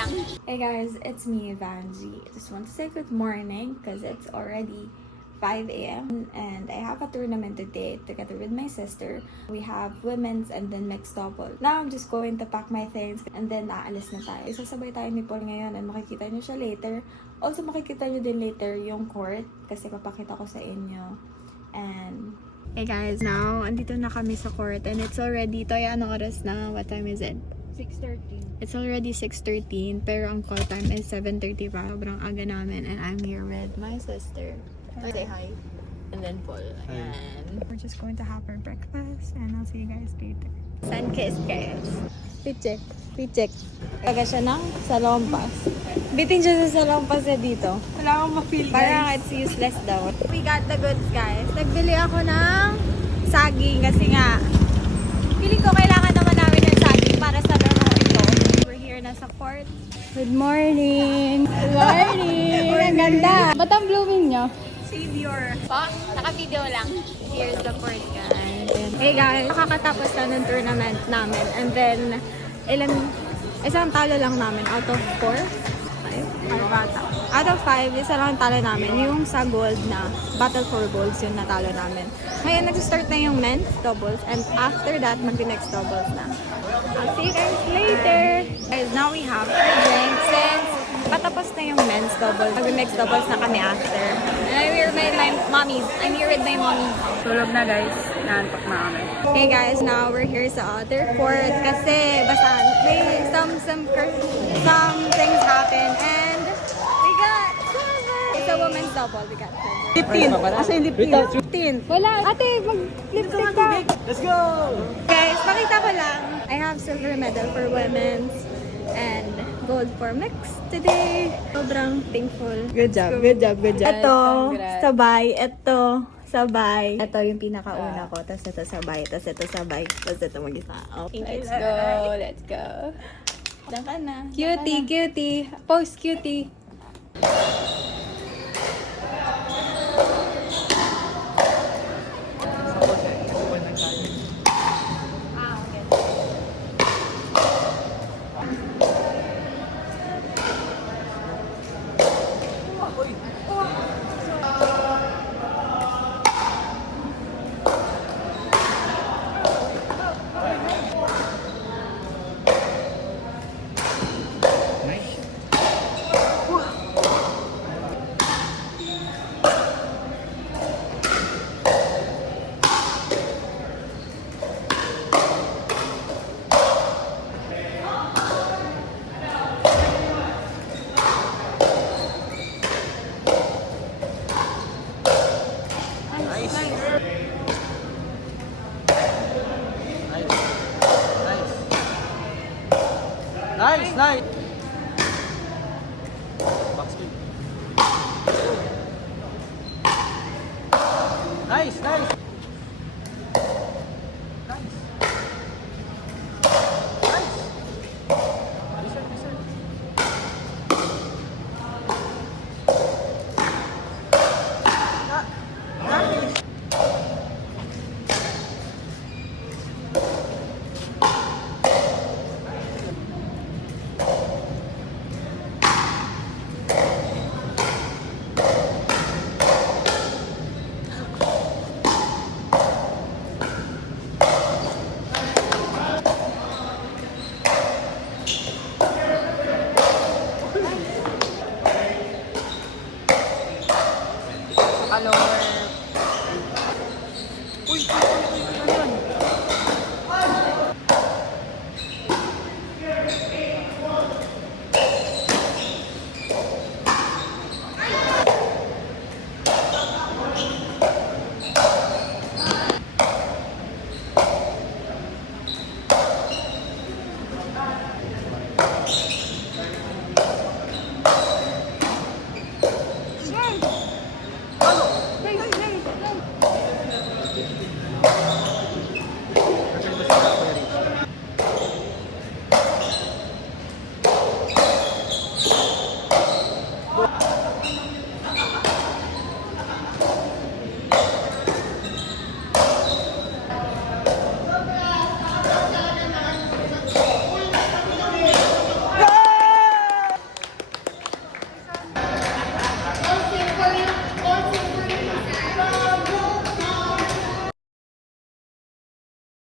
lang. Hey guys, it's me, Vanji. I just want to say good morning because it's already 5 a.m. and I have a tournament today together with my sister. We have women's and then mixed double. Now I'm just going to pack my things and then naalis na tayo. Isasabay tayo ni Paul ngayon and makikita nyo siya later. Also makikita nyo din later yung court kasi papakita ko sa inyo. And hey guys, now andito na kami sa court and it's already, Toya, anong oras na? What time is it? 6:30. It's already 6:13 pero ang call time is 7:30 pa. Sobrang aga namin and I'm here with my sister. Say hi. And then Paul. And we're just going to have our breakfast and I'll see you guys later. Sun kiss guys. Pichek. Pichek. Taga siya ng salompas. Bitin siya sa salompas na dito. Wala akong ma-feel, guys. Parang it's useless daw. We got the goods guys. Nagbili ako ng saging kasi nga feeling ko kailangan naman namin ng saging para sa laro ito. We're here na sa court. Good morning! Good morning! Ang ganda! Ba't ang blooming nyo? Savior. Po, naka-video lang. Here's the court, guys. Hey guys, nakakatapos na ng tournament namin. And then, isang talo lang namin out of 4? 5? Out of 5, isa lang talo namin. Yung sa gold na Battle for Golds, yung natalo namin. Ngayon, nag-start na yung men's doubles. And after that, mag-next doubles na. I'll see you guys later. Guys, now we have the drinks. Since patapos na yung men's doubles, mag-next doubles na kami after. And I'm here with my mommies. I'm here with my mommies. Tulog na, guys. Naantok na kami. Hey guys, now we're here sa other court kasi basta may some things happen and we got silver. It's a women's double. We got silver. 15. Asa yung lip 15. Wala. Ate, mag-lipstick ka. Let's go! Guys, pakita ko lang. I have silver medal for women's and gold for mixed today. Sobrang thankful. Good job, good job, good job. Ito, Congrats. sabay. Ito, sabay. Ito yung pinakauna ko. Tapos ito sabay. Tapos ito sabay. Tapos ito mag-isa. Okay. Let's go, let's go. Diyan ka na. Cutie, cutie. Post cutie. Nice, nice!